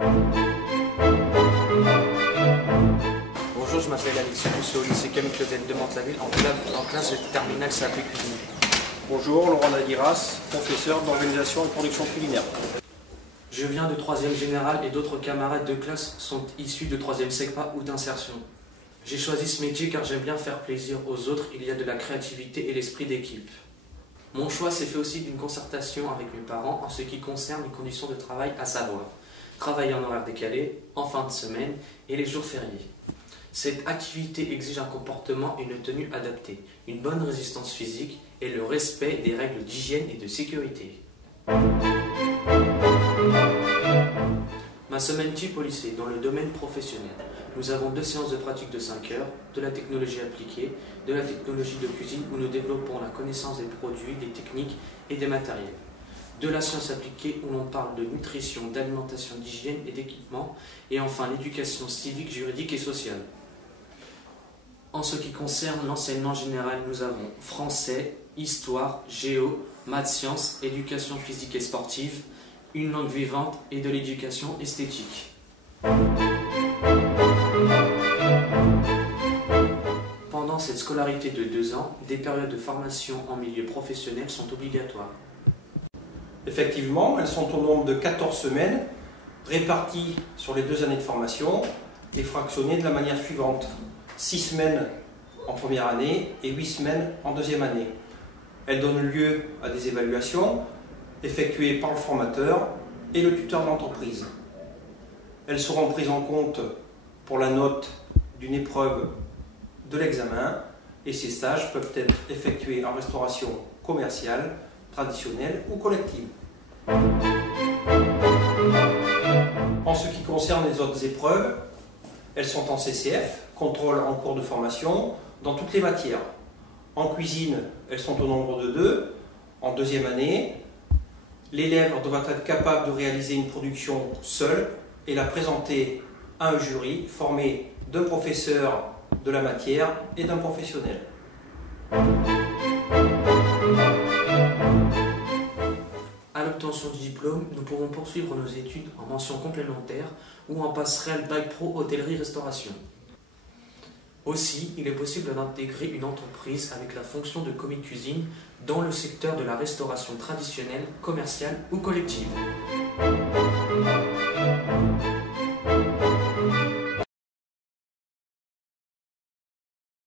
Bonjour, je m'appelle Alexis Rousseau, lycée Camille Claudel de Mantes-la-Ville, en classe de terminale CAP cuisine. Bonjour, Laurent Nadiras, professeur d'organisation et production culinaire. Je viens de 3e générale et d'autres camarades de classe sont issus de 3e SECPA ou d'insertion. J'ai choisi ce métier car j'aime bien faire plaisir aux autres, il y a de la créativité et l'esprit d'équipe. Mon choix s'est fait aussi d'une concertation avec mes parents en ce qui concerne les conditions de travail, à savoir travailler en horaire décalé, en fin de semaine et les jours fériés. Cette activité exige un comportement et une tenue adaptée, une bonne résistance physique et le respect des règles d'hygiène et de sécurité. Ma semaine type au lycée, dans le domaine professionnel. Nous avons 2 séances de pratique de 5 heures, de la technologie appliquée, de la technologie de cuisine où nous développons la connaissance des produits, des techniques et des matériels. De la science appliquée où l'on parle de nutrition, d'alimentation, d'hygiène et d'équipement. Et enfin l'éducation civique, juridique et sociale. En ce qui concerne l'enseignement général, nous avons français, histoire, géo, maths, sciences, éducation physique et sportive, une langue vivante et de l'éducation esthétique. Pendant cette scolarité de 2 ans, des périodes de formation en milieu professionnel sont obligatoires. Effectivement, elles sont au nombre de 14 semaines, réparties sur les 2 années de formation et fractionnées de la manière suivante. 6 semaines en première année et 8 semaines en deuxième année. Elles donnent lieu à des évaluations effectuées par le formateur et le tuteur d'entreprise. Elles seront prises en compte pour la note d'une épreuve de l'examen et ces stages peuvent être effectués en restauration commerciale, traditionnelle ou collective. En ce qui concerne les autres épreuves, elles sont en CCF, contrôle en cours de formation, dans toutes les matières. En cuisine, elles sont au nombre de 2, en deuxième année. L'élève doit être capable de réaliser une production seul et la présenter à un jury formé d'un professeur de la matière et d'un professionnel. À l'obtention du diplôme, nous pourrons poursuivre nos études en mention complémentaire ou en passerelle Bac Pro hôtellerie-restauration. Aussi, il est possible d'intégrer une entreprise avec la fonction de commis de cuisine dans le secteur de la restauration traditionnelle, commerciale ou collective.